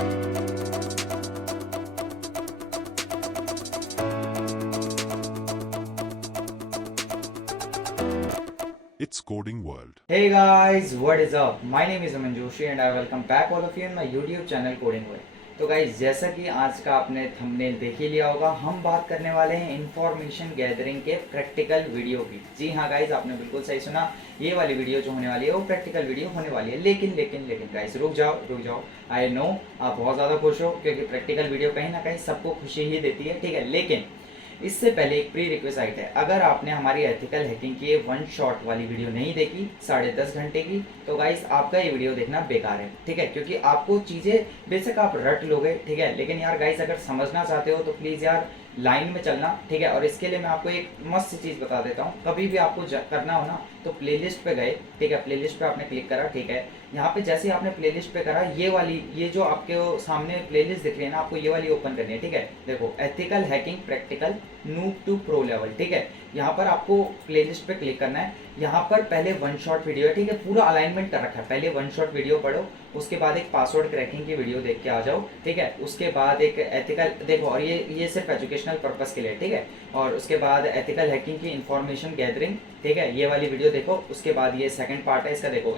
It's Coding World. Hey guys, what is up? My name is Aman Joshi and I welcome back all of you in my YouTube channel Coding World. तो guys जैसा कि आज का आपने thumbnail देख ही लिया होगा, हम बात करने वाले हैं इंफॉर्मेशन गैदरिंग के प्रैक्टिकल वीडियो की। जी हाँ गाइज, आपने बिल्कुल सही सुना, ये वाली वीडियो जो होने वाली है वो प्रैक्टिकल वीडियो होने वाली है। लेकिन लेकिन लेकिन गाइज रुक जाओ। आई नो आप बहुत ज़्यादा खुश हो क्योंकि प्रैक्टिकल वीडियो कहीं ना कहीं सबको खुशी ही देती है, ठीक है। लेकिन इससे पहले एक प्री रिक्वेस्ट है, अगर आपने हमारी एथिकल हैकिंग की वन शॉट वाली वीडियो नहीं देखी 10.5 घंटे की, तो गाइस आपका ये वीडियो देखना बेकार है, ठीक है। क्योंकि आपको चीज़ें बेशक आप रट लोगे, ठीक है, लेकिन यार गाइस अगर समझना चाहते हो तो प्लीज़ यार लाइन में चलना, ठीक है। और इसके लिए मैं आपको एक मस्त चीज़ बता देता हूँ, कभी भी आपको करना हो ना तो प्लेलिस्ट पे गए, ठीक है, प्लेलिस्ट पे आपने क्लिक करा, ठीक है। यहाँ पे जैसे ही आपने प्लेलिस्ट पे करा, ये जो आपके सामने प्लेलिस्ट दिख रही है ना, आपको ये वाली ओपन करनी है, ठीक है। देखो, ethical hacking practical noob to pro level, ठीक है। यहाँ पर आपको प्लेलिस्ट पे क्लिक करना है। यहाँ पर पहले वन शॉट वीडियो है, ठीक है, पूरा अलाइनमेंट कर रखा है। पहले वन शॉट वीडियो पढ़ो, उसके बाद एक पासवर्ड क्रैकिंग की वीडियो देख के आ जाओ, ठीक है। उसके बाद एक एथिकल देखो, और ये सिर्फ एजुकेशनल पर्पस के लिए, ठीक है। और उसके बाद एथिकल हैकिंग की इंफॉर्मेशन गैदरिंग, ठीक है, ये वाली वीडियो देखो। उसके बाद ये सेकंड पार्ट है इसका, देखो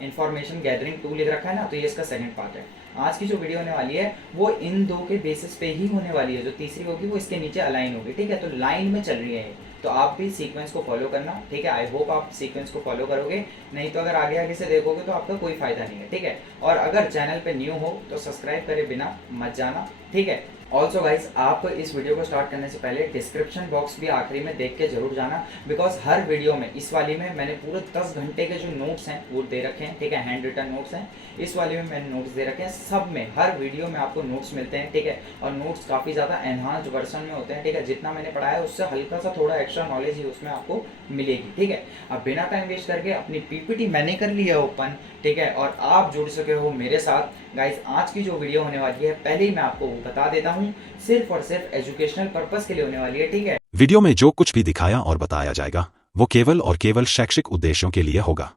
इंफॉर्मेशन गैदरिंग 2 लिख रखा है ना, तो ये इसका सेकंड पार्ट है। आज की जो वीडियो होने वाली है वो इन दो के बेसिस पे ही होने वाली है। जो तीसरी होगी वो इसके नीचे अलाइन होगी, ठीक है। तो लाइन में चल रही है, तो आप भी सीक्वेंस को फॉलो करना, ठीक है। आई होप आप सीक्वेंस को फॉलो करोगे, नहीं तो अगर आगे आगे से देखोगे तो आपका कोई फायदा नहीं है, ठीक है। और अगर चैनल पे न्यू हो तो सब्सक्राइब करे बिना मत जाना, ठीक है। ऑल्सो गाइज, आप इस वीडियो को स्टार्ट करने से पहले डिस्क्रिप्शन बॉक्स भी आखिरी में देख के जरूर जाना, बिकॉज हर वीडियो में, इस वाली में मैंने पूरे 10 घंटे के जो नोट्स हैं वो दे रखे हैं, ठीक है, हैंड रिटन नोट्स हैं। इस वाली में मैंने नोट्स दे रखे हैं, सब में हर वीडियो में आपको नोट्स मिलते हैं, ठीक है। और नोट्स काफ़ी ज़्यादा एनहांस्ड वर्जन में होते हैं, ठीक है। जितना मैंने पढ़ाया है उससे हल्का सा थोड़ा एक्स्ट्रा नॉलेज ही उसमें आपको मिलेगी, ठीक है। अब बिना टाइम वेस्ट करके अपनी पीपीटी मैंने कर ली है ओपन, ठीक है, और आप जुड़ सके हो मेरे साथ। गाइज आज की जो वीडियो होने वाली है, पहले ही मैं आपको बता देता हूँ, सिर्फ और सिर्फ एजुकेशनल पर्पस के लिए होने वाली है, ठीक है। वीडियो में जो कुछ भी दिखाया और बताया जाएगा वो केवल और केवल शैक्षिक उद्देश्यों के लिए होगा।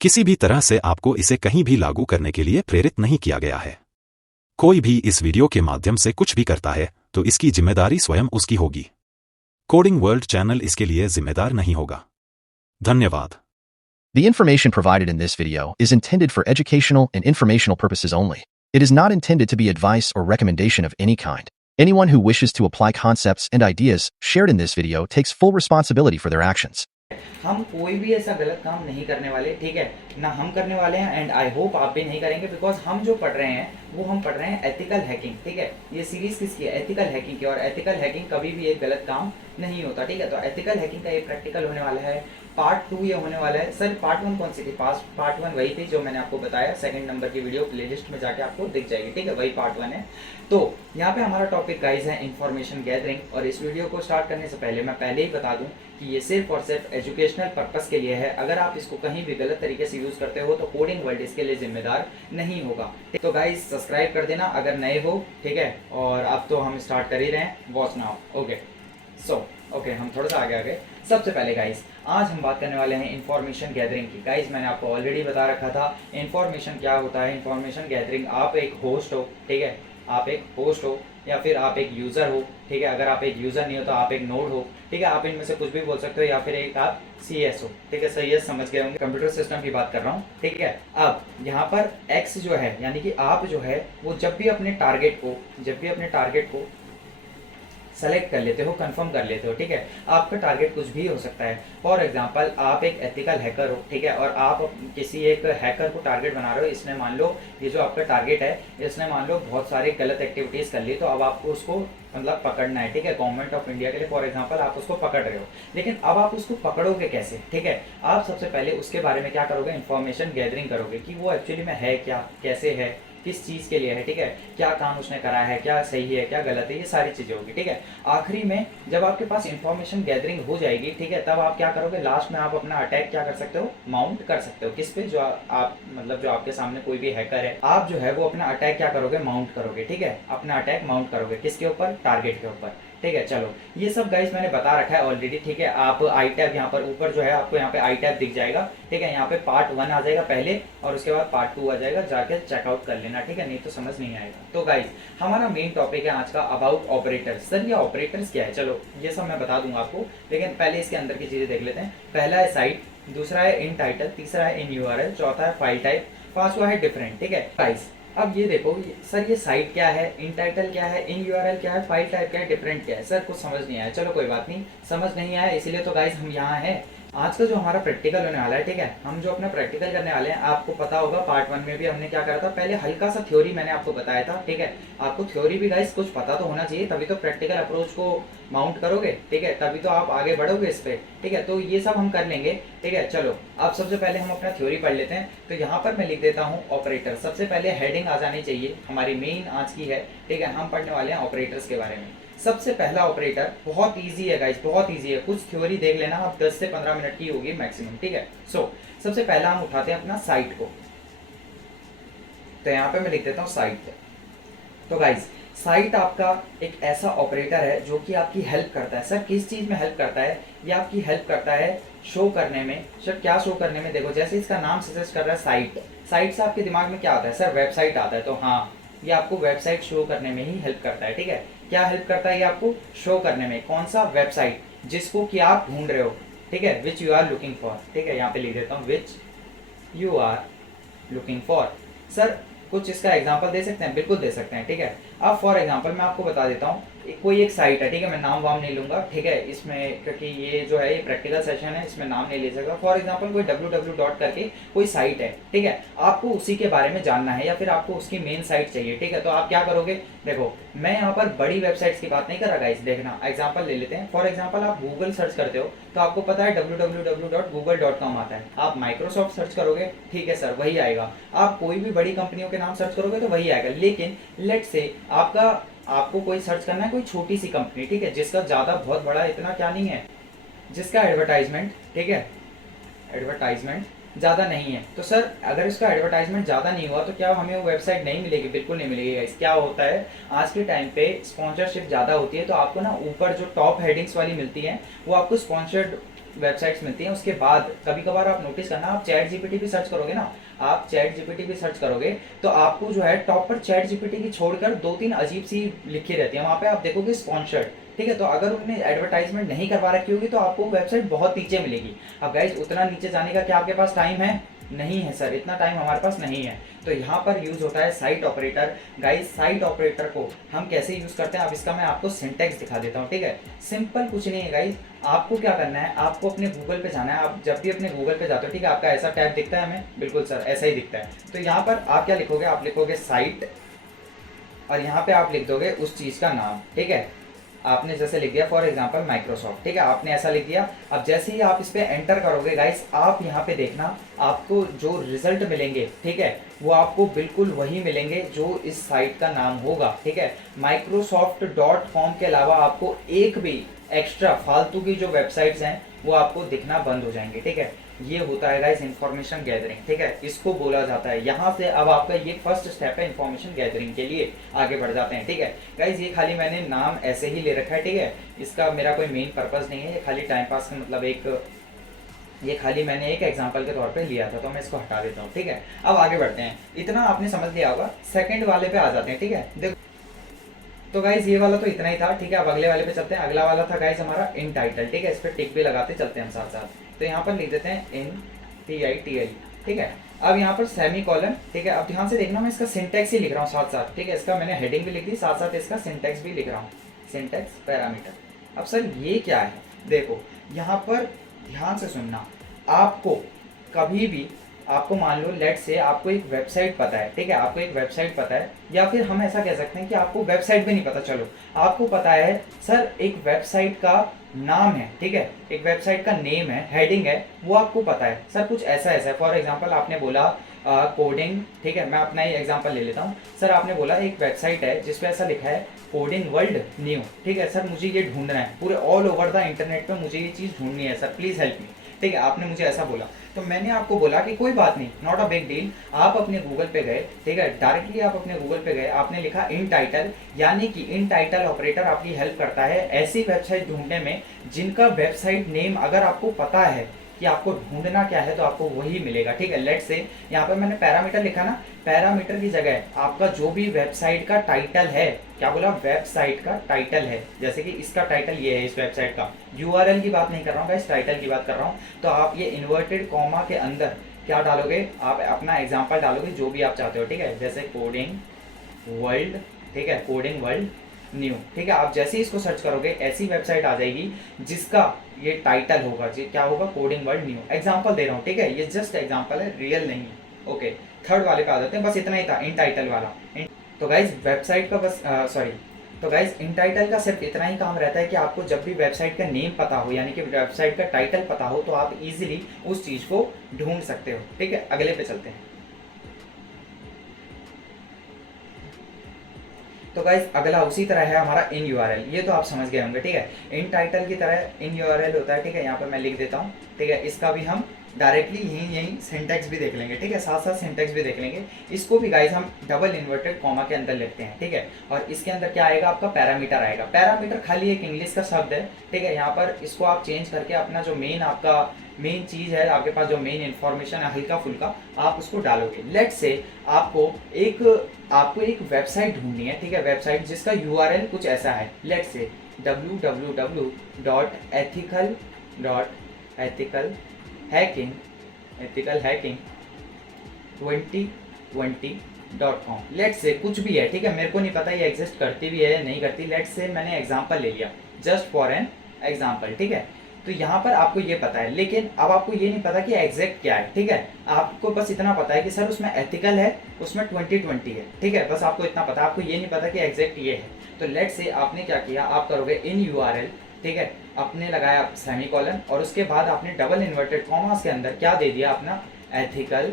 किसी भी तरह से आपको इसे कहीं भी लागू करने के लिए प्रेरित नहीं किया गया है। कोई भी इस वीडियो के माध्यम से कुछ भी करता है तो इसकी जिम्मेदारी स्वयं उसकी होगी। कोडिंग वर्ल्ड चैनल इसके लिए जिम्मेदार नहीं होगा। धन्यवाद। The information provided in this video is intended for educational and informational purposes only. It is not intended to be advice or recommendation of any kind. Anyone who wishes to apply concepts and ideas shared in this video takes full responsibility for their actions. हम कोई भी ऐसा गलत काम नहीं करने वाले, ठीक है ना, हम करने वाले हैं, एंड आई होप आप भी नहीं करेंगे, बिकॉज हम जो पढ़ रहे हैं वो हम पढ़ रहे हैं एथिकल हैकिंग, ठीक है। ये सीरीज किसकी है? एथिकल हैकिंग की। और एथिकल हैकिंग कभी भी एक गलत काम नहीं होता, ठीक है। तो एथिकल हैकिंग का ये प्रैक्टिकल होने वाला है, पार्ट 2 ये होने वाला है। सर पार्ट 1 कौन सी थी? पार्ट 1 वही थी जो मैंने आपको बताया, सेकंड नंबर की वीडियो प्लेलिस्ट में जाके आपको दिख जाएगी, ठीक है, वही पार्ट 1 है। तो यहाँ पे हमारा टॉपिक गाइज है इंफॉर्मेशन गैदरिंग। और इस वीडियो को स्टार्ट करने से पहले मैं पहले ही बता दूं कि ये सिर्फ और सिर्फ एजुकेशनल पर्पस के लिए है। अगर आप इसको कहीं भी गलत तरीके से यूज करते हो तो कोडिंग वर्ल्ड इसके लिए जिम्मेदार नहीं होगा। तो गाइज सब्सक्राइब कर देना अगर नए हो, ठीक है। और अब तो हम स्टार्ट कर ही रहे हैं, वॉच नाउ। ओके, हम थोड़ा सा आगे आ गए। सबसे पहले गाइज आज हम बात करने वाले हैं इंफॉर्मेशन गैदरिंग की। गाइज मैंने आपको ऑलरेडी बता रखा था इंफॉर्मेशन क्या होता है। इंफॉर्मेशन गैदरिंग, आप एक होस्ट हो, ठीक है, आप एक होस्ट हो या फिर आप एक यूज़र हो, ठीक है। अगर आप एक यूज़र नहीं हो तो आप एक नोड हो, ठीक है। आप इनमें से कुछ भी बोल सकते हो, या फिर एक आप CS हो, ठीक है। CS समझ गए होंगे, कंप्यूटर सिस्टम की बात कर रहा हूँ, ठीक है। अब यहाँ पर X जो है, यानी कि आप जो है वो जब भी अपने टारगेट को सेलेक्ट कर लेते हो, कंफर्म कर लेते हो, ठीक है। आपका टारगेट कुछ भी हो सकता है। फॉर एग्जांपल आप एक एथिकल हैकर हो, ठीक है, और आप किसी एक हैकर को टारगेट बना रहे हो। इसने मान लो ये जो आपका टारगेट है, इसने मान लो बहुत सारी गलत एक्टिविटीज़ कर ली, तो अब आपको उसको मतलब पकड़ना है, ठीक है। गवर्नमेंट ऑफ इंडिया के लिए फॉर एग्जांपल आप उसको पकड़ रहे हो, लेकिन अब आप उसको पकड़ोगे कैसे, ठीक है। आप सबसे पहले उसके बारे में क्या करोगे? इंफॉर्मेशन गैदरिंग करोगे कि वो एक्चुअली में है क्या, कैसे है, किस चीज़ के लिए है, ठीक है, क्या काम उसने करा है, क्या सही है, क्या गलत है, ये सारी चीज़ें होगी, ठीक है। आखिरी में जब आपके पास इंफॉर्मेशन गैदरिंग हो जाएगी, ठीक है, तब आप क्या करोगे? लास्ट में आप अपना अटैक क्या कर सकते हो? माउंट कर सकते हो। किस पे? जो आप मतलब जो आपके सामने कोई भी हैकर है, आप जो है वो अपना अटैक क्या करोगे? माउंट करोगे, ठीक है। अपना अटैक माउंट करोगे किसके ऊपर? टारगेट के ऊपर। ठीक है। चलो ये सब गाइस मैंने बता रखा है ऑलरेडी, ठीक है। आप आई टैब यहाँ पर ऊपर जो है आपको यहाँ पे आई टैब दिख जाएगा, ठीक है। यहाँ पे पार्ट 1 आ जाएगा पहले और उसके बाद पार्ट 2 आ जाएगा, जाके चेकआउट कर लेना, ठीक है, नहीं तो समझ नहीं आएगा। तो गाइस हमारा मेन टॉपिक है आज का अबाउट ऑपरेटर्स। सर ये ऑपरेटर्स क्या है, चलो ये सब मैं बता दूंगा आपको, लेकिन पहले इसके अंदर की चीजें देख लेते हैं। पहला है साइट, दूसरा है इन टाइटल, तीसरा है इन यूआरएल, चौथा है फाइल टाइप, पांचवा है डिफरेंट, ठीक है गाइस। अब ये देखो सर ये साइट क्या है, इन टाइटल क्या है, इन यूआरएल क्या है, फाइल टाइप क्या है, डिफरेंट क्या है, सर कुछ समझ नहीं आया। चलो कोई बात नहीं, समझ नहीं आया इसीलिए तो गाइस हम यहाँ हैं। आज का जो हमारा प्रैक्टिकल होने वाला है, ठीक है, हम जो अपना प्रैक्टिकल करने वाले हैं, आपको पता होगा पार्ट 1 में भी हमने क्या करा था, पहले हल्का सा थ्योरी मैंने आपको बताया था, ठीक है। आपको थ्योरी भी गाइस कुछ पता तो होना चाहिए, तभी तो प्रैक्टिकल अप्रोच को माउंट करोगे, ठीक है, तभी तो आप आगे बढ़ोगे इस पे, ठीक है। तो ये सब हम कर लेंगे, ठीक है। चलो अब सबसे पहले हम अपना थ्योरी पढ़ लेते हैं। तो यहाँ पर मैं लिख देता हूँ ऑपरेटर, सबसे पहले हेडिंग आ जानी चाहिए हमारी मेन आज की है, ठीक है। हम पढ़ने वाले हैं ऑपरेटर्स के बारे में। सबसे पहला ऑपरेटर बहुत इजी है गाइस, बहुत इजी है, कुछ थ्योरी देख लेना आप, 10 से 15 मिनट की होगी मैक्सिमम, ठीक है। सो सबसे पहला हम उठाते हैं अपना साइट को। तो यहाँ पे मैं लिख देता हूँ साइट। तो गाइस साइट आपका एक ऐसा ऑपरेटर है जो कि आपकी हेल्प करता है। सर किस चीज में हेल्प करता है, ये आपकी हेल्प करता है शो करने में। सर क्या शो करने में, देखो जैसे इसका नाम सजेस्ट कर रहा है साइट, साइट से आपके दिमाग में क्या आता है, सर वेबसाइट आता है। तो हाँ, ये आपको वेबसाइट शो करने में ही हेल्प करता है, ठीक है। क्या हेल्प करता है ये आपको शो करने में, कौन सा वेबसाइट जिसको कि आप ढूंढ रहे हो, ठीक है, which you are looking for, ठीक है। यहाँ पे लिख देता हूँ which you are looking for. Sir कुछ इसका एग्जांपल दे सकते हैं, बिल्कुल दे सकते हैं, ठीक है। अब फॉर एग्जांपल मैं आपको बता देता हूँ, कोई एक साइट है, ठीक है, मैं नाम वाम नहीं लूंगा, ठीक है, इसमें क्योंकि ये जो है ये प्रैक्टिकल सेशन है, इसमें नाम नहीं ले सकता। फॉर एग्जांपल कोई www डॉट करके कोई साइट है, ठीक है, आपको उसी के बारे में जानना है या फिर आपको उसकी मेन साइट चाहिए, ठीक है। तो आप क्या करोगे, देखो मैं यहाँ पर बड़ी वेबसाइट्स की बात नहीं कर रहा गाइस, देखना एग्जाम्पल ले लेते हैं। फॉर एग्जाम्पल आप गूगल सर्च करते हो तो आपको पता है www.google.com आता है। आप माइक्रोसॉफ्ट सर्च करोगे, ठीक है सर, वही आएगा। आप कोई भी बड़ी कंपनियों के नाम सर्च करोगे तो वही आएगा। लेकिन लेट से आपको कोई सर्च करना है कोई छोटी सी कंपनी, ठीक है, जिसका ज्यादा बहुत बड़ा इतना क्या नहीं है, जिसका एडवर्टाइजमेंट, ठीक है, एडवर्टाइजमेंट ज़्यादा नहीं है। तो सर अगर इसका एडवर्टाइजमेंट ज़्यादा नहीं हुआ तो क्या हमें वो वेबसाइट नहीं मिलेगी, बिल्कुल नहीं मिलेगी गाइस। क्या होता है आज के टाइम पे स्पॉन्सरशिप ज़्यादा होती है, तो आपको ना ऊपर जो टॉप हेडिंग्स वाली मिलती हैं वो आपको स्पॉन्सर्ड वेबसाइट्स मिलती हैं। उसके बाद कभी कभार आप नोटिस करना, आप चैट जीपीटी भी सर्च करोगे ना, आप चैट जीपीटी भी सर्च करोगे तो आपको जो है टॉप पर चैट जीपीटी की छोड़कर 2-3 अजीब सी लिखी रहती है, वहाँ पे आप देखोगे स्पॉन्सर्ड, ठीक है। तो अगर उन्होंने एडवर्टाइजमेंट नहीं करवा रखी होगी तो आपको वेबसाइट बहुत नीचे मिलेगी। अब गाइस उतना नीचे जाने का क्या आपके पास टाइम है, नहीं है सर, इतना टाइम हमारे पास नहीं है। तो यहाँ पर यूज होता है site operator. Guys site operator को हम कैसे यूज करते हैं, अब इसका मैं आपको सिंटेक्स दिखा देता हूँ, ठीक है। सिंपल कुछ नहीं है गाइस, आपको क्या करना है, आपको अपने गूगल पे जाना है। आप जब भी अपने गूगल पे जाते हो, ठीक है, आपका ऐसा टैब दिखता है हमें, बिल्कुल सर ऐसा ही दिखता है। तो यहाँ पर आप क्या लिखोगे, आप लिखोगे साइट और यहाँ पे आप लिख दोगे उस चीज का नाम, ठीक है। आपने जैसे लिख दिया फॉर एग्जांपल माइक्रोसॉफ्ट, ठीक है, आपने ऐसा लिख दिया। अब जैसे ही आप इस पे एंटर करोगे गाइस, आप यहाँ पे देखना आपको जो रिजल्ट मिलेंगे, ठीक है, वो आपको बिल्कुल वही मिलेंगे जो इस साइट का नाम होगा, ठीक है। microsoft.com के अलावा आपको एक भी एक्स्ट्रा फालतू की जो वेबसाइट्स हैं वो आपको दिखना बंद हो जाएंगे, ठीक है। ये होता है गाइस इन्फॉर्मेशन गैदरिंग, ठीक है, इसको बोला जाता है। यहाँ से अब आपका ये फर्स्ट स्टेप है इन्फॉर्मेशन गैदरिंग के लिए, आगे बढ़ जाते हैं, ठीक है। गाइस ये खाली मैंने नाम ऐसे ही ले रखा है, ठीक है, इसका मेरा कोई मेन पर्पस नहीं है, ये खाली टाइम पास का मतलब ये खाली मैंने एक एग्जांपल के तौर पे लिया था, तो मैं इसको हटा देता हूँ, ठीक है। अब आगे बढ़ते हैं, इतना आपने समझ लिया होगा। सेकंड वाले पे आ जाते हैं, ठीक है। देखो तो गाइस ये वाला तो इतना ही था, ठीक है। अब अगले वाले पे चलते हैं। अगला वाला था गाइस हमारा इन टाइटल, ठीक है, इस पर टिक भी लगाते चलते हैं हम साथ साथ। तो यहाँ पर लिख देते हैं इन TITL, ठीक है। अब यहाँ पर सेमी कॉलन, ठीक है। अब ध्यान से देखना, मैं इसका सिंटेक्स ही लिख रहा हूँ साथ साथ, ठीक है, इसका मैंने हेडिंग भी लिख दी, साथ साथ इसका सिंटेक्स भी लिख रहा हूँ, सिंटेक्स पैरामीटर। अब सर ये क्या है, देखो यहाँ पर ध्यान से सुनना, आपको कभी भी आपको मान लो लेट से आपको एक वेबसाइट पता है, ठीक है, आपको एक वेबसाइट पता है, या फिर हम ऐसा कह सकते हैं कि आपको वेबसाइट भी नहीं पता, चलो आपको पता है सर एक वेबसाइट का नाम है, ठीक है, एक वेबसाइट का नेम है, हेडिंग है, वो आपको पता है सर कुछ ऐसा ऐसा है। फॉर एग्जांपल आपने बोला कोडिंग, ठीक है, मैं अपना ही एग्जांपल ले लेता हूँ। सर आपने बोला एक वेबसाइट है जिसपे ऐसा लिखा है कोडिंग वर्ल्ड न्यू, ठीक है सर, मुझे ये ढूंढना है पूरे ऑल ओवर द इंटरनेट पे, मुझे ये चीज़ ढूंढनी है सर, प्लीज़ हेल्प मी, ठीक है, आपने मुझे ऐसा बोला तो मैंने आपको बोला कि कोई बात नहीं, नॉट अ बिग डील। आप अपने गूगल पे गए, ठीक है, डायरेक्टली आप अपने गूगल पे गए, आपने लिखा इन टाइटल, यानी कि इन टाइटल ऑपरेटर आपकी हेल्प करता है ऐसी वेबसाइट ढूंढने में जिनका वेबसाइट नेम अगर आपको पता है कि आपको ढूंढना क्या है तो आपको वही मिलेगा। ठीक है, लेट्स से यहाँ पर मैंने पैरामीटर लिखा ना, पैरामीटर की जगह आपका जो भी वेबसाइट का टाइटल है, क्या बोला, वेबसाइट का टाइटल है, जैसे कि इसका टाइटल ये है, इस वेबसाइट का यूआरएल की बात नहीं कर रहा हूँ, इस टाइटल की बात कर रहा हूँ। तो आप ये इन्वर्टेड कॉमा के अंदर क्या डालोगे, आप अपना एग्जाम्पल डालोगे जो भी आप चाहते हो। ठीक है, जैसे कोडिंग वर्ल्ड, ठीक है, कोडिंग वर्ल्ड न्यू। ठीक है, आप जैसे ही इसको सर्च करोगे ऐसी वेबसाइट आ जाएगी जिसका ये टाइटल होगा, जी क्या होगा, कोडिंग वर्ल्ड न्यू। एग्जांपल दे रहा हूँ, ठीक है, ये जस्ट एग्जांपल है, रियल नहीं। ओके, थर्ड वाले पे आ जाते हैं, बस इतना ही था इन टाइटल वाला। तो गाइज वेबसाइट का बस सॉरी, तो गाइज इन टाइटल का सिर्फ इतना ही काम रहता है कि आपको जब भी वेबसाइट का नेम पता हो, यानी कि वेबसाइट का टाइटल पता हो, तो आप इजीली उस चीज़ को ढूंढ सकते हो। ठीक है, अगले पे चलते हैं। तो गाइज अगला उसी तरह है हमारा इन यूआरएल, ये तो आप समझ गए होंगे। ठीक है, इन टाइटल की तरह इन यूआरएल होता है। ठीक है, यहाँ पर मैं लिख देता हूँ। ठीक है, इसका भी हम डायरेक्टली यही सिंटैक्स भी देख लेंगे। ठीक है, साथ साथ सिंटैक्स भी देख लेंगे। इसको भी गाइज हम डबल इन्वर्टेड कॉमा के अंदर लिखते हैं। ठीक है, और इसके अंदर क्या आएगा, आपका पैरामीटर आएगा। पैरामीटर खाली एक इंग्लिश का शब्द है। ठीक है, यहाँ पर इसको आप चेंज करके अपना जो मेन आपका मेन चीज़ है, आपके पास जो मेन इन्फॉर्मेशन है हल्का फुल्का, आप उसको डालोगे। लेट्स से आपको एक वेबसाइट ढूंढनी है। ठीक है, वेबसाइट जिसका यूआरएल कुछ ऐसा है, let's say www.ethicalhacking2020.com, let's say कुछ भी है। ठीक है, मेरे को नहीं पता ये एग्जिस्ट करती भी है या नहीं करती। लेट्स से मैंने एग्जांपल ले लिया, जस्ट फॉर एन एग्जांपल। ठीक है, तो यहाँ पर आपको ये पता है, लेकिन अब आपको ये नहीं पता कि एग्जैक्ट क्या है। ठीक है, आपको बस इतना पता है कि सर उसमें एथिकल है, उसमें 2020 है। ठीक है, बस आपको इतना पता है, आपको ये नहीं पता कि एग्जैक्ट ये है। तो लेट्स से आपने क्या किया, आप करोगे इन यूआरएल। ठीक है, आपने लगाया सेमीकोलन और उसके बाद आपने डबल इन्वर्टेड कॉमास के अंदर क्या दे दिया, अपना एथिकल।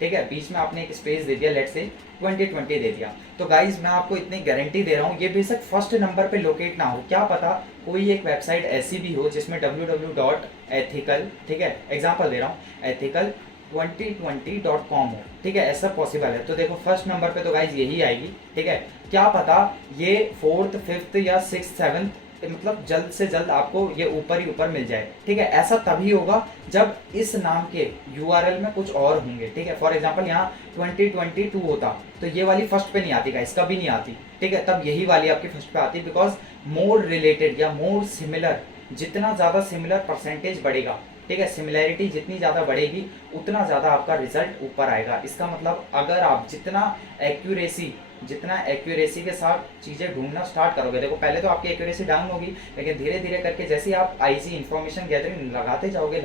ठीक है, बीच में आपने एक स्पेस दे दिया, लेट्स से 2020 दे दिया। तो गाइज मैं आपको इतनी गारंटी दे रहा हूँ, ये बेशक फर्स्ट नंबर पे लोकेट ना हो, क्या पता कोई एक वेबसाइट ऐसी भी हो जिसमें www.ethical, ठीक है, एग्जांपल दे रहा हूँ, ethical2020.com हो। ठीक है, ऐसा पॉसिबल है। तो देखो फर्स्ट नंबर पे तो गाइज यही आएगी। ठीक है, क्या पता ये 4th 5th या 6th 7th, मतलब जल्द से जल्द आपको ये ऊपर ही ऊपर मिल जाए। ठीक है, ऐसा तभी होगा जब इस नाम के यूआरएल में कुछ और होंगे। ठीक है, फॉर एग्जांपल यहाँ 2022 होता तो ये वाली फर्स्ट पे नहीं आती गाइस, कभी नहीं आती। ठीक है, तब यही वाली आपकी फर्स्ट पे आती, बिकॉज मोर रिलेटेड या मोर सिमिलर, जितना ज़्यादा सिमिलर परसेंटेज बढ़ेगा, ठीक है, सिमिलैरिटी जितनी ज़्यादा बढ़ेगी उतना ज़्यादा आपका रिजल्ट ऊपर आएगा। इसका मतलब अगर आप जितना एक्यूरेसी के साथ चीज़ें ढूंढना स्टार्ट करोगे, देखो पहले तो आपकी एक्यूरेसी डाउन होगी, लेकिन धीरे धीरे करके जैसे ही आप आईजी इन्फॉर्मेशन गैदरिंग लगाते जाओगे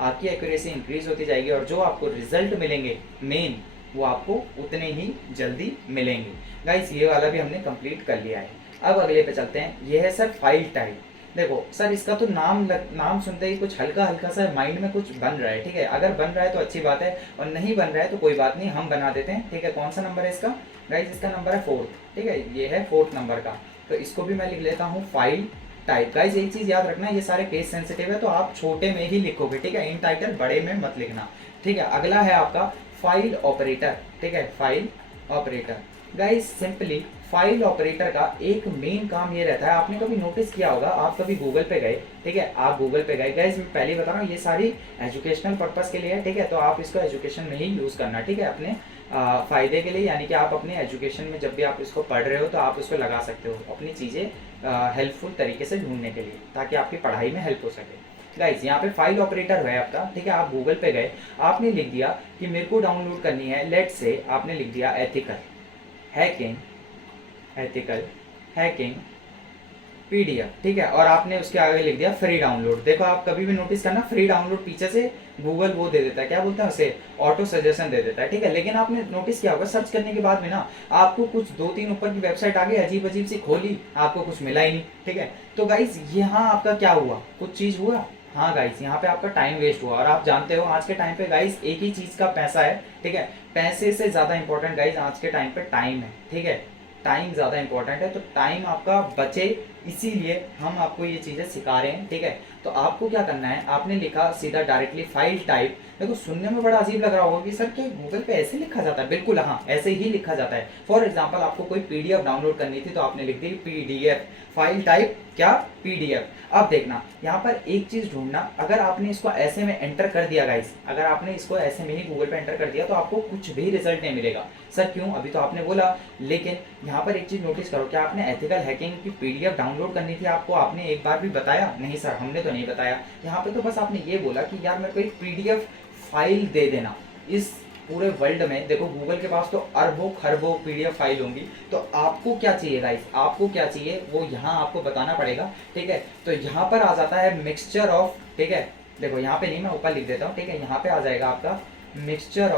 आपकी एक्यूरेसी इंक्रीज होती जाएगी और जो आपको रिजल्ट मिलेंगे मेन, वो आपको उतने ही जल्दी मिलेंगे। गाइस ये वाला भी हमने कंप्लीट कर लिया है। अब अगले पे चलते हैं, ये है सर फाइल टाइप। देखो सर इसका तो नाम सुनते ही कुछ हल्का हल्का सा माइंड में कुछ बन रहा है। ठीक है, अगर बन रहा है तो अच्छी बात है, और नहीं बन रहा है तो कोई बात नहीं, हम बना देते हैं। ठीक है, कौन सा नंबर है इसका गाइस, इसका नंबर है 4। ठीक है, ये है 4th नंबर का, तो इसको भी मैं लिख लेता हूँ फाइल टाइप। गाइस एक चीज़ याद रखना, ये सारे केस सेंसिटिव है तो आप छोटे में ही लिखोगे। ठीक है, इन टाइटल बड़े में मत लिखना। ठीक है, अगला है आपका फाइल ऑपरेटर। ठीक है, file operator. Guys simply file operator का एक मेन काम ये रहता है, आपने कभी नोटिस किया होगा, आप कभी गूगल पे गए, ठीक है, आप गूगल पे गए, गाइस मैं पहले बता रहा हूँ ये सारी एजुकेशनल पर्पस के लिए है। ठीक है, तो आप इसको एजुकेशन में ही यूज़ करना। ठीक है, अपने फ़ायदे के लिए, यानी कि आप अपने एजुकेशन में जब भी आप इसको पढ़ रहे हो तो आप इसको लगा सकते हो अपनी चीज़ें हेल्पफुल तरीके से ढूंढने के लिए, ताकि आपकी पढ़ाई में हेल्प हो सके। गाइस यहाँ पे फाइल ऑपरेटर है आपका। ठीक है, आप गूगल पे गए, आपने लिख दिया कि मेरे को डाउनलोड करनी है, लेट्स से आपने लिख दिया एथिकल हैकिंग PDF। ठीक है, और आपने उसके आगे लिख दिया फ्री डाउनलोड। देखो आप कभी भी नोटिस करना, फ्री डाउनलोड पीछे से गूगल वो दे देता है, क्या बोलते हैं उसे, ऑटो सजेशन दे देता है। ठीक है, लेकिन आपने नोटिस किया होगा सर्च करने के बाद में ना आपको कुछ 2-3 ऊपर की वेबसाइट आगे अजीब अजीब सी खोली, आपको कुछ मिला ही नहीं। ठीक है, तो गाइस यहाँ आपका क्या हुआ, कुछ चीज़ हुआ। हाँ गाइस, यहाँ पे आपका टाइम वेस्ट हुआ, और आप जानते हो आज के टाइम पे गाइस एक ही चीज़ का पैसा है। ठीक है, पैसे से ज़्यादा इंपॉर्टेंट गाइस आज के टाइम पे टाइम है। ठीक है, टाइम ज़्यादा इंपॉर्टेंट है, तो टाइम आपका बचे, इसीलिए हम आपको ये चीज़ें सिखा रहे हैं। ठीक है, तो आपको क्या करना है, आपने लिखा सीधा डायरेक्टली फाइल टाइप। देखो सुनने में बड़ा अजीब लग रहा होगा कि सर क्या गूगल पे ऐसे लिखा जाता है? बिल्कुल हाँ, ऐसे ही लिखा जाता है। फॉर एग्जाम्पल आपको कोई पीडीएफ डाउनलोड करनी थी तो आपने लिख दी पीडीएफ, फाइल टाइप क्या, पीडीएफ। अब देखना यहाँ पर एक चीज ढूंढना, अगर आपने इसको ऐसे में एंटर कर दिया गाइस, अगर आपने इसको ऐसे में ही गूगल पे एंटर कर दिया तो आपको कुछ भी रिजल्ट नहीं मिलेगा। सर क्यों? अभी तो आपने बोला, लेकिन यहाँ पर एक चीज नोटिस करो, क्या आपने एथिकल हैकिंग की पीडीएफ डाउनलोड करनी थी आपको, आपने एक बार भी बताया? नहीं सर, हमने तो नहीं बताया। यहाँ पे तो बस आपने ये बोला कि यार मेरे को एक पीडीएफ फाइल दे देना। इस पूरे वर्ल्ड में देखो गूगल के पास तो अरबों खरबों पीडीएफ फाइल होंगी, तो आपको क्या चाहिए गाइस, आपको क्या चाहिए वो यहाँ आपको बताना पड़ेगा। ठीक है, तो यहाँ पर आ जाता है मिक्सचर ऑफ, ठीक है, देखो यहाँ पे नहीं, मैं ऊपर लिख देता हूँ। ठीक है, यहाँ पे आ जाएगा आपका मिक्सचर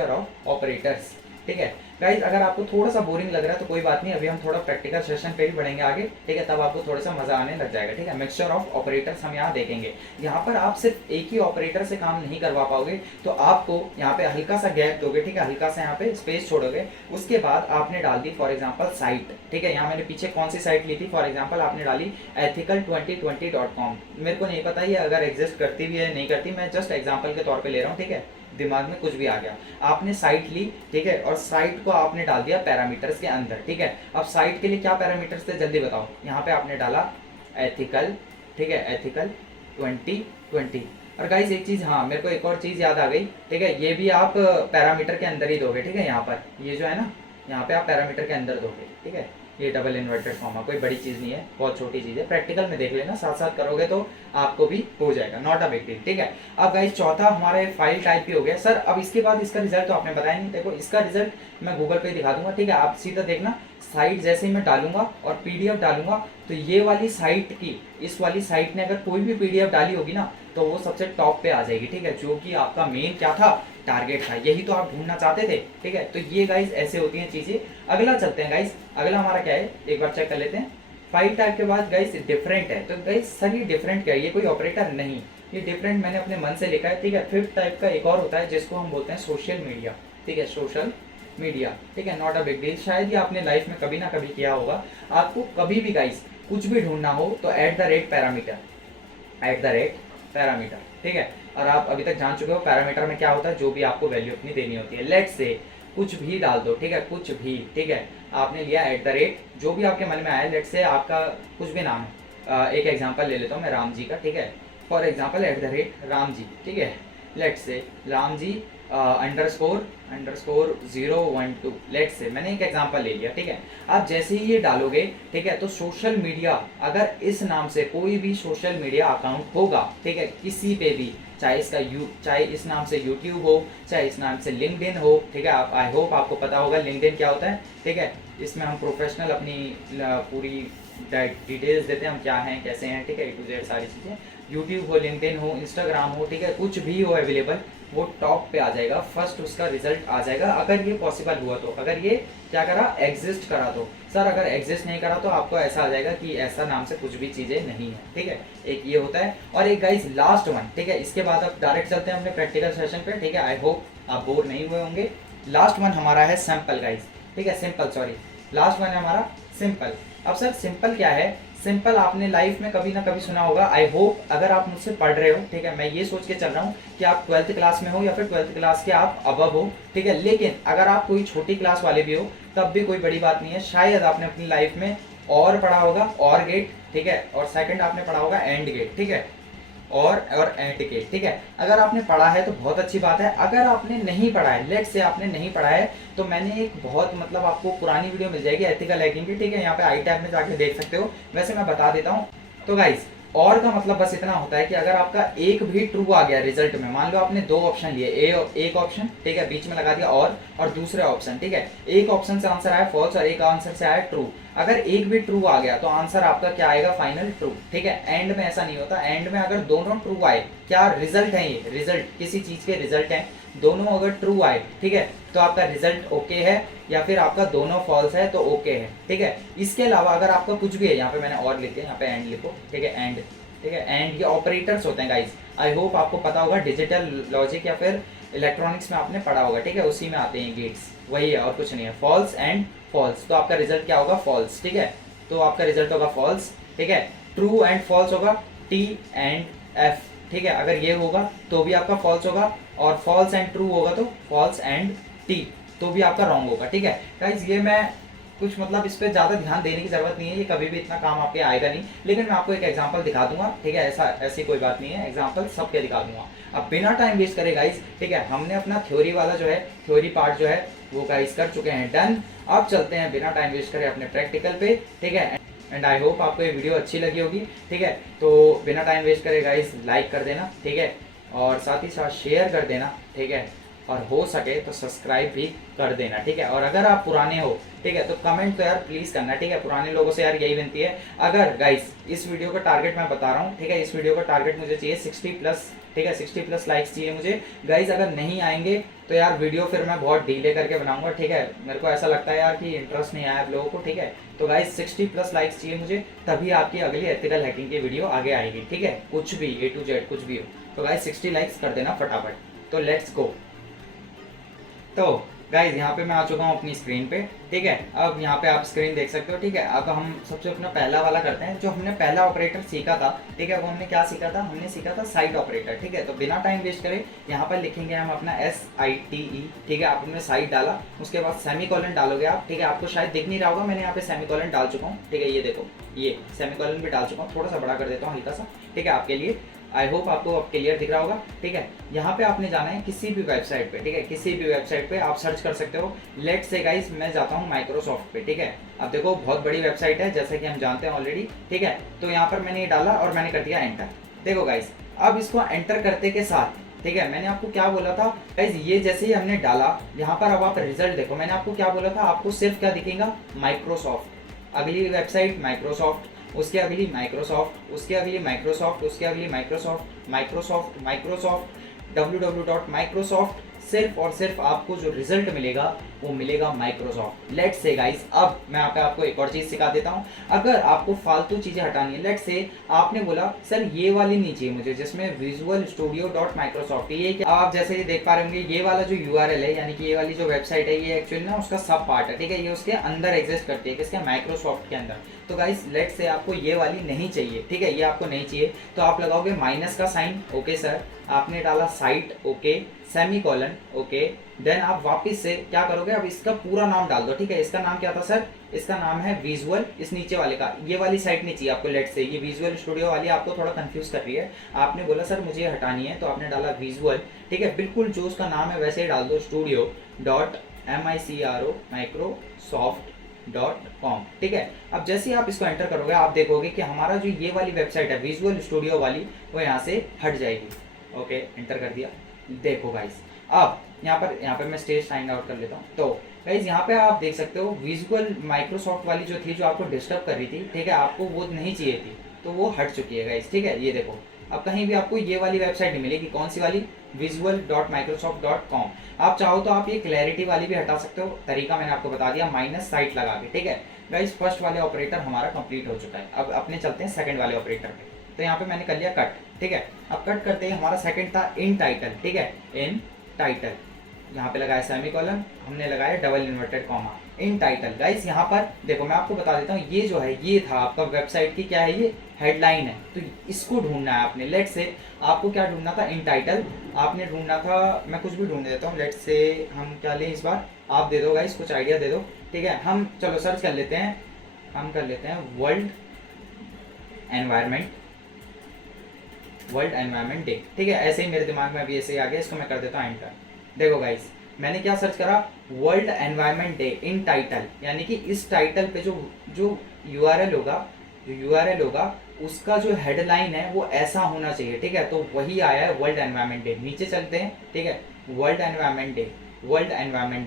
ऑफ ऑपरेटर्स। ठीक है गाइज, अगर आपको थोड़ा सा बोरिंग लग रहा है तो कोई बात नहीं, अभी हम थोड़ा प्रैक्टिकल सेशन पे भी बढ़ेंगे आगे। ठीक है, तब आपको थोड़ा सा मजा आने लग जाएगा। ठीक है, मिक्सचर ऑफ ऑपरेटर्स हम यहाँ देखेंगे। यहाँ पर आप सिर्फ एक ही ऑपरेटर से काम नहीं करवा पाओगे, तो आपको यहाँ पे हल्का सा गैप दोगे। ठीक है, हल्का सा यहाँ पे स्पेस छोड़ोगे, उसके बाद आपने डाल दी फॉर एग्जाम्पल साइट। ठीक है, यहाँ मैंने पीछे कौन सी साइट ली थी, फॉर एग्जाम्पल आपने डाली ethical2020.com। मेरे को नहीं पता ये अगर एग्जिस्ट करती भी है नहीं करती, मैं जस्ट एग्जाम्पल के तौर पर ले रहा हूँ। ठीक है, दिमाग में कुछ भी आ गया, आपने साइट ली। ठीक है, और साइट को आपने डाल दिया पैरामीटर्स के अंदर। ठीक है, अब साइट के लिए क्या पैरामीटर्स थे जल्दी बताओ। यहाँ पे आपने डाला एथिकल। ठीक है, एथिकल 2020। और गाइस एक चीज, हाँ मेरे को एक और चीज याद आ गई। ठीक है, ये भी आप पैरामीटर के अंदर ही दोगे। ठीक है, यहाँ पर ये जो है ना, यहाँ पे आप पैरामीटर के अंदर दोगे। ठीक है, ये डबल इन्वर्टेड कॉमा कोई बड़ी चीज़ नहीं है, बहुत छोटी चीज़ है, प्रैक्टिकल में देख लेना, साथ साथ करोगे तो आपको भी हो जाएगा, नॉट अ बिग डील। ठीक है, अब गाइस चौथा हमारे फाइल टाइप भी हो गया। सर अब इसके बाद इसका रिजल्ट तो आपने बताया नहीं। देखो इसका रिजल्ट मैं गूगल पे दिखा दूंगा। ठीक है, आप सीधा देखना, साइट जैसे ही मैं डालूंगा और पीडीएफ डालूंगा तो ये वाली साइट की, इस वाली साइट ने अगर कोई भी पीडीएफ डाली होगी ना तो वो सबसे टॉप पे आ जाएगी। ठीक है, जो कि आपका मेन क्या था, टारगेट था, यही तो आप ढूंढना चाहते थे। ठीक है, तो ये गाइस ऐसे होती हैं चीजें। अगला चलते हैं गाइस, अगला हमारा क्या है, एक बार चेक कर लेते हैं। फाइल टाइप के बाद गाइस डिफरेंट है। तो गाइस सर ये डिफरेंट क्या है, ये कोई ऑपरेटर नहीं, ये डिफरेंट मैंने अपने मन से लिखा है। ठीक है, फिफ्थ टाइप का एक और होता है जिसको हम बोलते हैं सोशल मीडिया। ठीक है, सोशल मीडिया। ठीक है, नॉट अ बिग डील, शायद ये आपने लाइफ में कभी ना कभी किया होगा। आपको कभी भी गाइस कुछ भी ढूंढना हो तो पैरामीटर। ठीक है, और आप अभी तक जान चुके हो पैरामीटर में क्या होता है, जो भी आपको वैल्यू अपनी देनी होती है। लेट्स से कुछ भी डाल दो। ठीक है, कुछ भी। ठीक है, आपने लिया जो भी आपके मन में आया, लेट्स से आपका कुछ भी नाम है। एक एग्जांपल ले लेता हूँ मैं राम जी का। ठीक है, फॉर एग्जांपल राम जी। ठीक है, let's say Ram ji underscore 012। Let's say मैंने एक एग्जांपल ले लिया। ठीक है, आप जैसे ही ये डालोगे, ठीक है, तो सोशल मीडिया, अगर इस नाम से कोई भी सोशल मीडिया अकाउंट होगा, ठीक है, किसी पे भी, चाहे इस नाम से यूट्यूब हो, चाहे इस नाम से लिंक्डइन हो। ठीक है, आप आई होप आपको पता होगा लिंक्डइन क्या होता है। ठीक है, इसमें हम प्रोफेशनल अपनी पूरी डिटेल्स देते हैं, हम क्या हैं कैसे हैं। ठीक है, A to Z सारी चीज़ें। यूट्यूब हो, लिंक्डइन हो, इंस्टाग्राम हो, ठीक है, कुछ भी हो अवेलेबल, वो टॉप पे आ जाएगा, फर्स्ट उसका रिजल्ट आ जाएगा, अगर ये पॉसिबल हुआ तो। अगर ये क्या करा, एग्जिस्ट करा तो। सर अगर एग्जिस्ट नहीं करा तो आपको ऐसा आ जाएगा कि ऐसा नाम से कुछ भी चीज़ें नहीं है। ठीक है, एक ये होता है। और एक गाइस लास्ट वन। ठीक है, इसके बाद अब डायरेक्ट चलते हैं अपने प्रैक्टिकल सेशन पे। ठीक है, आई होप आप बोर नहीं हुए होंगे। लास्ट वन हमारा है सैंपल गाइस। ठीक है, सिंपल, सॉरी, लास्ट वन है हमारा सिंपल। अब सर सिंपल क्या है, सिंपल आपने लाइफ में कभी ना कभी सुना होगा। आई होप अगर आप मुझसे पढ़ रहे हो, ठीक है, मैं ये सोच के चल रहा हूँ कि आप 12th क्लास में हो या फिर 12th क्लास के आप अबव हो। ठीक है, लेकिन अगर आप कोई छोटी क्लास वाले भी हो तब भी कोई बड़ी बात नहीं है। शायद आपने अपनी लाइफ में और पढ़ा होगा, और गेट। ठीक है, और सेकंड आपने पढ़ा होगा एंड गेट। ठीक है, और एंड के। ठीक है, अगर आपने पढ़ा है तो बहुत अच्छी बात है। अगर आपने नहीं पढ़ा है, लेट्स से आपने नहीं पढ़ा है, तो मैंने एक बहुत मतलब आपको पुरानी वीडियो मिल जाएगी एथिकल हैकिंग की। ठीक है, यहाँ पे आई टैब में जाके देख सकते हो, वैसे मैं बता देता हूँ। तो गाइस और का मतलब बस इतना होता है कि अगर आपका एक भी ट्रू आ गया रिजल्ट में, मान लो आपने दो ऑप्शन लिए, एक ऑप्शन, ठीक है, बीच में लगा दिया और दूसरे ऑप्शन। ठीक है, एक ऑप्शन से आंसर आया फॉल्स और एक आंसर से आया ट्रू। अगर एक भी ट्रू आ गया तो आंसर आपका क्या आएगा, फाइनल ट्रू। ठीक है, एंड में ऐसा नहीं होता। एंड में अगर दोनों ट्रू आए, क्या रिजल्ट है, ये रिजल्ट किसी चीज के रिजल्ट है, दोनों अगर ट्रू आए, ठीक है, तो आपका रिजल्ट ओके है, या फिर आपका दोनों फॉल्स है तो ओके है। ठीक है, इसके अलावा अगर आपका कुछ भी है, यहाँ पे मैंने और लिख दिया, यहाँ पे एंड लिखो। ठीक है, एंड। ठीक है, एंड ये ऑपरेटर्स होते हैं गाइस। आई होप आपको पता होगा, डिजिटल लॉजिक या फिर इलेक्ट्रॉनिक्स में आपने पढ़ा होगा। ठीक है, उसी में आते हैं गेट्स, वही है और कुछ नहीं है। फॉल्स एंड फॉल्स, तो आपका रिजल्ट क्या होगा, फॉल्स। ठीक है, तो आपका रिजल्ट होगा फॉल्स। ठीक है, ट्रू एंड फॉल्स होगा T एंड F, ठीक है। अगर ये होगा तो भी आपका फॉल्स होगा, और फॉल्स एंड ट्रू होगा तो फॉल्स एंड T तो भी आपका रॉन्ग होगा, ठीक है गाइज। ये मैं कुछ मतलब इस पर ज़्यादा ध्यान देने की ज़रूरत नहीं है, ये कभी भी इतना काम आपके आएगा नहीं, लेकिन मैं आपको एक एग्जांपल दिखा दूंगा, ठीक है। ऐसी कोई बात नहीं है, एग्जांपल सबके दिखा दूंगा। अब बिना टाइम वेस्ट करे गाइस, ठीक है, हमने अपना थ्योरी वाला जो है, थ्योरी पार्ट जो है वो गाइस कर चुके हैं डन। अब चलते हैं बिना टाइम वेस्ट करे अपने प्रैक्टिकल पे, ठीक है। एंड आई होप आपको ये वीडियो अच्छी लगी होगी, ठीक है। तो बिना टाइम वेस्ट करे गाइस लाइक कर देना, ठीक है, और साथ ही साथ शेयर कर देना, ठीक है, और हो सके तो सब्सक्राइब भी कर देना, ठीक है। और अगर आप पुराने हो, ठीक है, तो कमेंट तो यार प्लीज़ करना, ठीक है। पुराने लोगों से यार यही विनती है। अगर गाइस इस वीडियो का टारगेट मैं बता रहा हूँ, ठीक है, इस वीडियो का टारगेट मुझे चाहिए 60+, ठीक है, 60+ लाइक्स चाहिए मुझे गाइस। अगर नहीं आएंगे तो यार वीडियो फिर मैं बहुत डिले करके बनाऊंगा, ठीक है। मेरे को ऐसा लगता है यार कि इंटरेस्ट नहीं आया आप लोगों को, ठीक है। तो गाइस 60+ लाइक्स चाहिए मुझे, तभी आपकी अगली एथिकल हैकिंग की वीडियो आगे आएगी, ठीक है। कुछ भी A to Z कुछ भी हो, तो गाइस 60 लाइक्स कर देना फटाफट। तो लेट्स गो। तो गाइज यहाँ पे मैं आ चुका हूँ अपनी स्क्रीन पे, ठीक है। अब यहाँ पे आप स्क्रीन देख सकते हो, ठीक है। अब हम सबसे अपना पहला वाला करते हैं, जो हमने पहला ऑपरेटर सीखा था, ठीक है। वो हमने क्या सीखा था, हमने सीखा था साइट ऑपरेटर, ठीक है। तो बिना टाइम वेस्ट करे यहाँ पर लिखेंगे हम अपना SITE, ठीक है। आपने साइट डाला, उसके बाद सेमीकोलन डालोगे आप, ठीक है। आपको शायद दिख नहीं रहा होगा, मैंने यहाँ पे सेमीकोलन डाल चुका हूँ, ठीक है। ये देखो, ये सेमीकोलन भी डाल चुका हूँ, थोड़ा सा बड़ा कर देता हूँ हल्का सा, ठीक है, आपके लिए। आई होप आपको अब क्लियर दिख रहा होगा, ठीक है। यहाँ पे आपने जाना है किसी भी वेबसाइट पे, ठीक है, किसी भी वेबसाइट पे आप सर्च कर सकते हो। लेट से गाइस मैं जाता हूँ माइक्रोसॉफ्ट पे, ठीक है। अब देखो बहुत बड़ी वेबसाइट है, जैसे कि हम जानते हैं ऑलरेडी, ठीक है। तो यहाँ पर मैंने ये डाला और मैंने कर दिया एंटर। देखो गाइस, अब इसको एंटर करते के साथ, ठीक है, मैंने आपको क्या बोला था गाइस, ये जैसे ही हमने डाला यहाँ पर, अब आप रिजल्ट देखो। मैंने आपको क्या बोला था, आपको सिर्फ क्या दिखेगा, माइक्रोसॉफ्ट, अगली वेबसाइट माइक्रोसॉफ्ट, उसके अगली माइक्रोसॉफ्ट, उसके अगली माइक्रोसॉफ्ट, उसके अगली माइक्रोसॉफ्ट, माइक्रोसॉफ्ट, माइक्रोसॉफ्ट, www.microsoft, सिर्फ और सिर्फ आपको जो रिजल्ट मिलेगा वो मिलेगा माइक्रोसॉफ्ट। लेट्स से गाइस, अब मैं यहाँ पे आपको एक और चीज़ सिखा देता हूँ। अगर आपको फालतू चीज़ें हटानी है, लेट्स से आपने बोला सर ये वाली नहीं चाहिए मुझे, जिसमें विजुअल स्टूडियो डॉट माइक्रोसॉफ्ट, ये क्या आप जैसे ये देख पा रहे होंगे, ये वाला जो URL है, यानी कि ये वाली जो वेबसाइट है, ये एक्चुअली ना उसका सब पार्ट है, ठीक है। ये उसके अंदर एग्जिस्ट करती है, किसके, माइक्रोसॉफ्ट के अंदर। तो गाइस लेट्स से आपको ये वाली नहीं चाहिए, ठीक है, ये आपको नहीं चाहिए, तो आप लगाओगे माइनस का साइन, ओके सर, आपने डाला site, okay, semicolon, okay, then आप वापस से क्या करोगे, अब इसका पूरा नाम डाल दो, ठीक है। इसका नाम क्या था सर, इसका नाम है विजुअल, इस नीचे वाले का, ये वाली साइट नहीं चाहिए आपको। लेट्स से ये विजुअल स्टूडियो वाली आपको थोड़ा कंफ्यूज कर रही है, आपने बोला सर मुझे ये हटानी है, तो आपने डाला विजुअल, ठीक है, बिल्कुल जो उसका नाम है वैसे ही डाल दो, studio.microsoft.com, ठीक है। अब जैसे ही आप इसको एंटर करोगे, आप देखोगे कि हमारा जो ये वाली वेबसाइट है विजुअल स्टूडियो वाली, वो यहाँ से हट जाएगी। ओके, एंटर कर दिया। देखो गाइस, अब यहाँ पर मैं स्टेज साइन आउट कर लेता हूँ। तो गाइस यहाँ पे आप देख सकते हो विजुअल माइक्रोसॉफ्ट वाली जो थी, जो आपको डिस्टर्ब कर रही थी, ठीक है, आपको वो नहीं चाहिए थी, तो वो हट चुकी है गाइस, ठीक है। ये देखो, अब कहीं भी आपको ये वाली वेबसाइट नहीं मिलेगी। कौन सी वाली, visual.microsoft.com। आप चाहो तो आप ये क्लैरिटी वाली भी हटा सकते हो, तरीका मैंने आपको बता दिया, माइनस साइट लगा के, ठीक है। गाइस फर्स्ट वाले ऑपरेटर हमारा कंप्लीट हो चुका है। अब अपने चलते हैं सेकंड वाले ऑपरेटर पे। तो यहाँ पे मैंने कर लिया कट, ठीक है। अब कट करते ही हमारा सेकंड था इन टाइटल, ठीक है, इन टाइटल, यहाँ पे लगाया सेमीकोलन, हमने लगाया डबल इन्वर्टेड कॉमा, इन टाइटल। गाइस यहाँ पर देखो, मैं आपको बता देता हूँ, ये जो है ये था आपका वेबसाइट की क्या है, ये हेडलाइन है, तो इसको ढूंढना है आपने। लेट से आपको क्या ढूंढना था, इन टाइटल आपने ढूंढना था, मैं कुछ भी ढूंढ देता हूँ। लेट से हम क्या लें इस बार, आप दे दो गाइस, कुछ आइडिया दे दो, ठीक है। हम चलो सर्च कर लेते हैं, हम कर लेते हैं वर्ल्ड एनवायरनमेंट डे, ठीक है। ऐसे ही मेरे दिमाग में अभी ऐसे ही आ गया, इसको मैं कर देता हूँ एंटर। देखो गाइस, मैंने क्या सर्च करा, world environment day in title, यानी कि इस टाइटल पे जो URL होगा उसका जो हेडलाइन है वो ऐसा होना चाहिए, ठीक है। तो वही आया है वर्ल्ड एनवायरनमेंट डे। नीचे चलते हैं, ठीक है, वर्ल्ड एनवायरनमेंट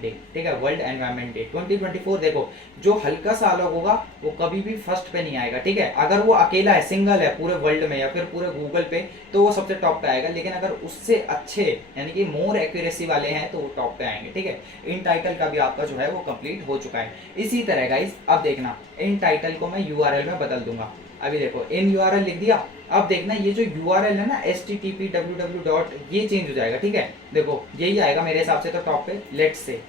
डे, ठीक है, वर्ल्ड एनवायरनमेंट डे 2024। देखो, जो हल्का सा अलग होगा वो कभी भी फर्स्ट पे नहीं आएगा, ठीक है। अगर वो अकेला है, सिंगल है पूरे वर्ल्ड में या फिर पूरे गूगल पे, तो वो सबसे टॉप पे आएगा। लेकिन अगर उससे अच्छे यानी कि मोर एक्यूरेसी वाले हैं तो वो टॉप पे आएंगे, ठीक है। इन टाइटल का भी आपका जो है वो कंप्लीट हो चुका है। इसी तरह गाइस, अब देखना, इन टाइटल को मैं URL में बदल दूंगा। अभी देखो, इन URL लिख दिया। अब देखना, ये जो URL है ना, http www. ये चेंज हो जाएगा, ठीक है। देखो यही आएगा मेरे हिसाब से तो टॉप पे। लेट्स से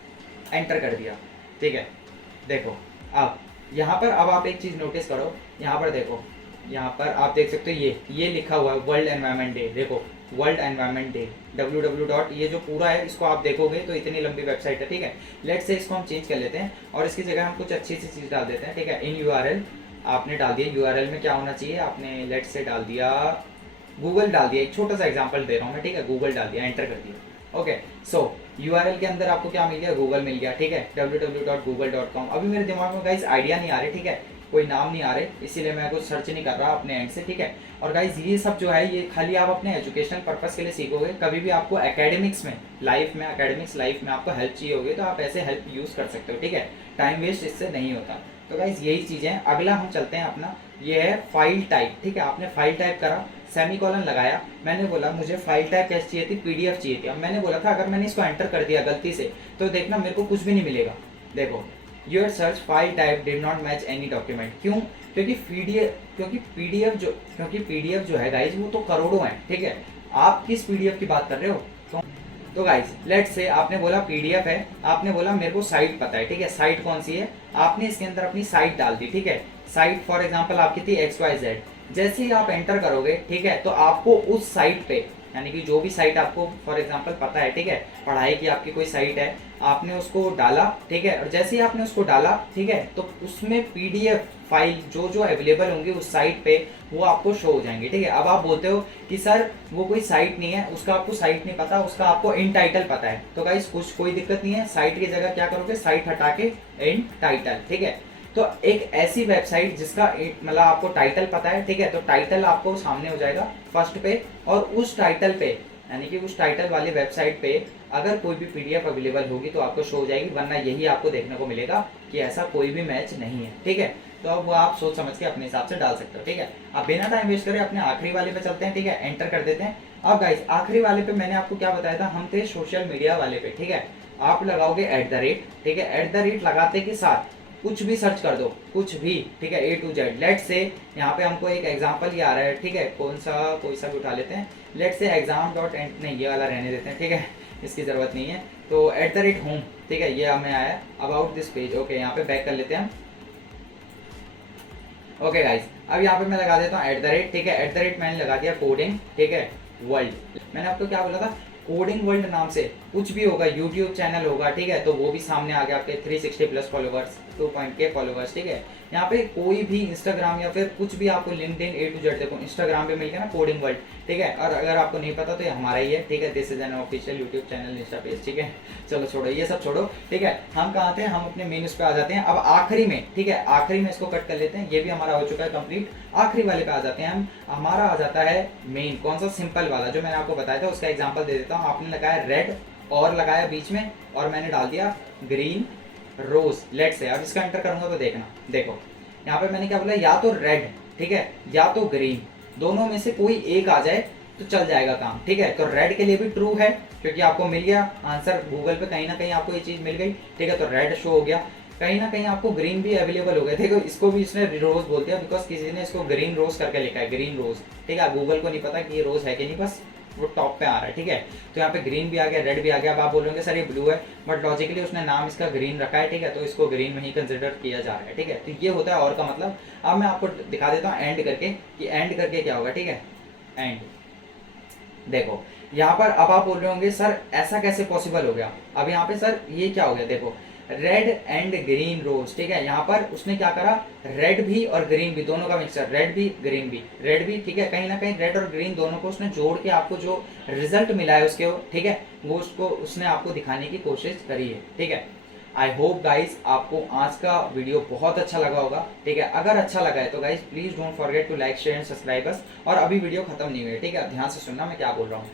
एंटर कर दिया, ठीक है। देखो अब यहाँ पर, अब आप एक चीज़ नोटिस करो, यहाँ पर देखो यहाँ पर आप देख सकते हो ये लिखा हुआ है वर्ल्ड एनवायरनमेंट डे। देखो वर्ल्ड एनवायरनमेंट डे www. ये जो पूरा है इसको आप देखोगे तो इतनी लंबी वेबसाइट है, ठीक है। लेट्स से इसको हम चेंज कर लेते हैं और इसकी जगह हम कुछ अच्छी सी चीज़ डाल देते हैं, ठीक है। इन URL आपने डाल दिया, URL में क्या होना चाहिए, आपने लेट्स से डाल दिया गूगल डाल दिया। एक छोटा सा एग्जांपल दे रहा हूँ मैं, ठीक है। गूगल डाल दिया, एंटर कर दिया, ओके। सो URL के अंदर आपको क्या मिल गया, गूगल मिल गया, ठीक है, www.google.com। अभी मेरे दिमाग में गाइस आइडिया नहीं आ रही, ठीक है, कोई नाम नहीं आ रहे, इसीलिए मैं कुछ सर्च नहीं कर रहा अपने एंड से, ठीक है। और गाइज ये सब जो है ये खाली आप अपने एजुकेशनल पर्पस के लिए सीखोगे। कभी भी आपको एकेडमिक्स में एकेडमिक्स लाइफ में आपको हेल्प चाहिए होगी तो आप ऐसे हेल्प यूज़ कर सकते हो, ठीक है। टाइम वेस्ट इससे नहीं होता। तो गाइज यही चीज़ें हैं। अगला हम चलते हैं अपना, ये है फाइल टाइप, ठीक है। आपने फाइल टाइप करा, सेमीकोलन लगाया, मैंने बोला मुझे फाइल टाइप कैसे चाहिए थी, PDF चाहिए थी। अब मैंने बोला था अगर मैंने इसको एंटर कर दिया गलती से तो देखना मेरे को कुछ भी नहीं मिलेगा। देखो your search file type did not match any document. क्यों? क्योंकि PDF जो है गाइज वो तो करोड़ों है, ठीक है। आप किस PDF की बात कर रहे हो? तो गाइज लेट्स से आपने बोला PDF है, आपने बोला मेरे को साइट पता है, ठीक है। साइट कौन सी है, आपने इसके अंदर अपनी साइट डाल दी, ठीक है। साइट फॉर एग्जांपल आपकी थी XYZ। जैसे ही आप एंटर करोगे, ठीक है, तो आपको उस साइट पे, यानी कि जो भी साइट आपको फॉर एग्जांपल पता है, ठीक है, पढ़ाई की आपकी कोई साइट है, आपने उसको डाला, ठीक है। और जैसे ही आपने उसको डाला, ठीक है, तो उसमें PDF फाइल जो जो अवेलेबल होंगी उस साइट पे वो आपको शो हो जाएंगे, ठीक है। अब आप बोलते हो कि सर वो कोई साइट नहीं है, उसका आपको साइट नहीं पता, उसका आपको इन टाइटल पता है। तो गाइस कुछ कोई दिक्कत नहीं है, साइट की जगह क्या करोगे, साइट हटा के इन टाइटल, ठीक है। तो एक ऐसी वेबसाइट जिसका मतलब आपको टाइटल पता है, ठीक है, तो टाइटल आपको सामने हो जाएगा फर्स्ट पे, और उस टाइटल पे यानी कि उस टाइटल वाली वेबसाइट पे अगर कोई भी PDF अवेलेबल होगी तो आपको शो हो जाएगी, वरना यही आपको देखने को मिलेगा कि ऐसा कोई भी मैच नहीं है, ठीक है। तो अब वो आप सोच समझ के अपने हिसाब से डाल सकते हो, ठीक है। अब बिना टाइम वेस्ट करे अपने आखिरी वाले पे चलते हैं, ठीक है, एंटर कर देते हैं। अब गाइस आखिरी वाले पे मैंने आपको क्या बताया था, हम थे सोशल मीडिया वाले पे, ठीक है। आप लगाओगे @, ठीक है। @ लगाते के साथ कुछ भी सर्च कर दो, कुछ भी, ठीक है, A to Z। Let's say यहाँ पे हमको एक एग्जांपल ये आ रहा है, ठीक है, कोई सा भी उठा लेते हैं। लेट्स से exam.end, नहीं ये वाला रहने देते हैं, ठीक है, इसकी ज़रूरत नहीं है। तो @home, ठीक है, ये हमें आया अबाउट दिस पेज, ओके। यहाँ पे बैक कर लेते हैं हम, ओके गाइस। अब यहाँ पे मैं लगा देता हूँ @, ठीक है। @ मैंने लगा दिया कोडिंग, ठीक है, वर्ल्ड। मैंने आपको क्या बोला था, कोडिंग वर्ल्ड नाम से कुछ भी होगा, यूट्यूब चैनल होगा, ठीक है, तो वो भी सामने आ गया आपके 360+ फॉलोवर्स, 2.k फॉलोवर्स, ठीक है। यहाँ पे कोई भी इंस्टाग्राम या फिर कुछ भी आपको लिंक्डइन A to Z, देखो इंस्टाग्राम पे मिल गया ना कोडिंग वर्ल्ड, ठीक है। और अगर आपको नहीं पता तो ये हमारा ही है, ठीक है, this is an official YouTube channel, Insta page, ठीक है। चलो छोड़ो ये सब छोड़ो, ठीक है। हम कहाँ थे, हम अपने मेन उस पे आ जाते हैं। अब आखिरी में, ठीक है, आखिरी में इसको कट कर लेते हैं, ये भी हमारा हो चुका है कंप्लीट। आखिरी वाले पे आ जाते हैं हम, हमारा आ जाता है मेन, कौन सा, सिंपल वाला जो मैंने आपको बताया था, उसका एग्जाम्पल दे देता हूँ। आपने लगाया रेड और लगाया बीच में, और मैंने डाल दिया ग्रीन रोज, लेट्स से। अब इसका एंटर करूंगा तो देखना, देखो यहाँ पे मैंने क्या बोला, या तो रेड, ठीक है, या तो ग्रीन, दोनों में से कोई एक आ जाए तो चल जाएगा काम, ठीक है। तो रेड के लिए भी ट्रू है क्योंकि आपको मिल गया आंसर गूगल पे, कहीं ना कहीं आपको ये चीज़ मिल गई, ठीक है, तो रेड शो हो गया। कहीं ना कहीं आपको ग्रीन भी अवेलेबल हो गया, देखो इसको भी इसने रोज बोल दिया बिकॉज किसी ने इसको ग्रीन रोज करके लिखा है, ग्रीन रोज, ठीक है। गूगल को नहीं पता कि ये रोज है कि नहीं, बस वो टॉप पे आ रहा है, ठीक है। तो यहाँ पे ग्रीन भी आ गया, रेड भी आ गया। अब आप बोलोगे सर ये ब्लू है, बट लॉजिकली उसने नाम इसका ग्रीन रखा है, ठीक है, तो इसको ग्रीन में ही कंसिडर किया जा रहा है, ठीक है। तो ये होता है और का मतलब। अब मैं आपको दिखा देता हूँ एंड करके कि एंड करके क्या होगा, ठीक है। एंड देखो यहाँ पर अब आप बोल रहे होंगे सर ऐसा कैसे पॉसिबल हो गया। अब यहाँ पे सर ये क्या हो गया, देखो रेड एंड ग्रीन रोज, ठीक है। यहाँ पर उसने क्या करा, रेड भी और ग्रीन भी दोनों का मिक्सचर, रेड भी ग्रीन भी, रेड भी, ठीक है। कहीं ना कहीं रेड और ग्रीन दोनों को उसने जोड़ के आपको जो रिजल्ट मिला है उसके, ठीक है, वो उसको उसने आपको दिखाने की कोशिश करी है, ठीक है। आई होप गाइज आपको आज का वीडियो बहुत अच्छा लगा होगा, ठीक है। अगर अच्छा लगा है तो guys please don't forget to like, share and subscribe us. और अभी वीडियो खत्म नहीं हुई है, ठीक है, ध्यान से सुनना मैं क्या बोल रहा हूँ।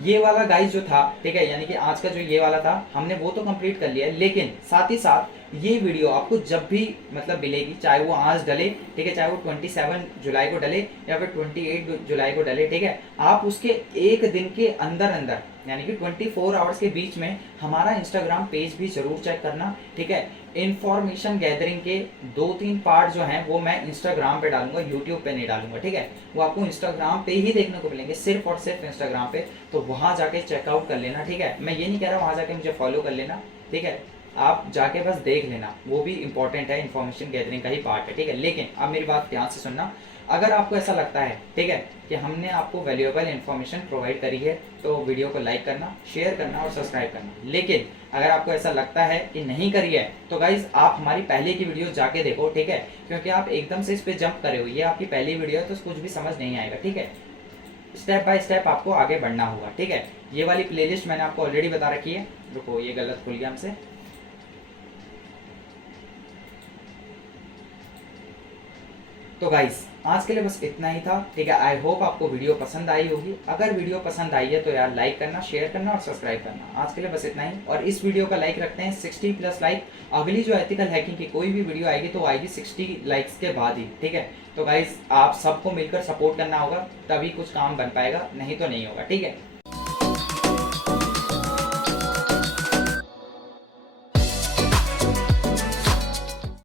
ये वाला गाइज जो था, ठीक है, यानी कि आज का जो ये वाला था हमने वो तो कंप्लीट कर लिया है, लेकिन साथ ही साथ ये वीडियो आपको जब भी मतलब मिलेगी, चाहे वो आज डले, ठीक है, चाहे वो 27 जुलाई को डले या फिर 28 जुलाई को डले, ठीक है, आप उसके एक दिन के अंदर अंदर यानी कि 24 आवर्स के बीच में हमारा इंस्टाग्राम पेज भी जरूर चेक करना, ठीक है। इन्फॉर्मेशन गैदरिंग के 2-3 पार्ट जो हैं वो मैं इंस्टाग्राम पे डालूंगा, यूट्यूब पे नहीं डालूंगा, ठीक है। वो आपको इंस्टाग्राम पे ही देखने को मिलेंगे, सिर्फ और सिर्फ इंस्टाग्राम पे, तो वहाँ जाके चेकआउट कर लेना, ठीक है। मैं ये नहीं कह रहा वहाँ जाके मुझे फॉलो कर लेना, ठीक है, आप जाके बस देख लेना, वो भी इंपॉर्टेंट है, इन्फॉर्मेशन गैदरिंग का ही पार्ट है, ठीक है। लेकिन अब मेरी बात ध्यान से सुनना, अगर आपको ऐसा लगता है, ठीक है, कि हमने आपको वैल्यूएबल इन्फॉर्मेशन प्रोवाइड करी है, तो वीडियो को लाइक करना, शेयर करना और सब्सक्राइब करना। लेकिन अगर आपको ऐसा लगता है कि नहीं करी है, तो गाइज आप हमारी पहले की वीडियो जाके देखो, ठीक है, क्योंकि आप एकदम से इस पे जंप करे हो, ये आपकी पहली वीडियो है, तो कुछ भी समझ नहीं आएगा, ठीक है। स्टेप बाय स्टेप आपको आगे बढ़ना होगा, ठीक है। ये वाली प्लेलिस्ट मैंने आपको ऑलरेडी बता रखी है। रुको, ये गलत खुल गया हमसे। तो गाइस आज के लिए बस इतना ही था, ठीक है। आई होप आपको वीडियो पसंद आई होगी। अगर वीडियो पसंद आई है तो यार लाइक करना, शेयर करना और सब्सक्राइब करना। आज के लिए बस इतना ही, और इस वीडियो का लाइक रखते हैं 60+ लाइक। अगली जो एथिकल हैकिंग की कोई भी वीडियो आएगी तो आएगी 60 लाइक्स के बाद ही, ठीक है। तो गाइस आप सबको मिलकर सपोर्ट करना होगा, तभी कुछ काम बन पाएगा, नहीं तो नहीं होगा, ठीक है।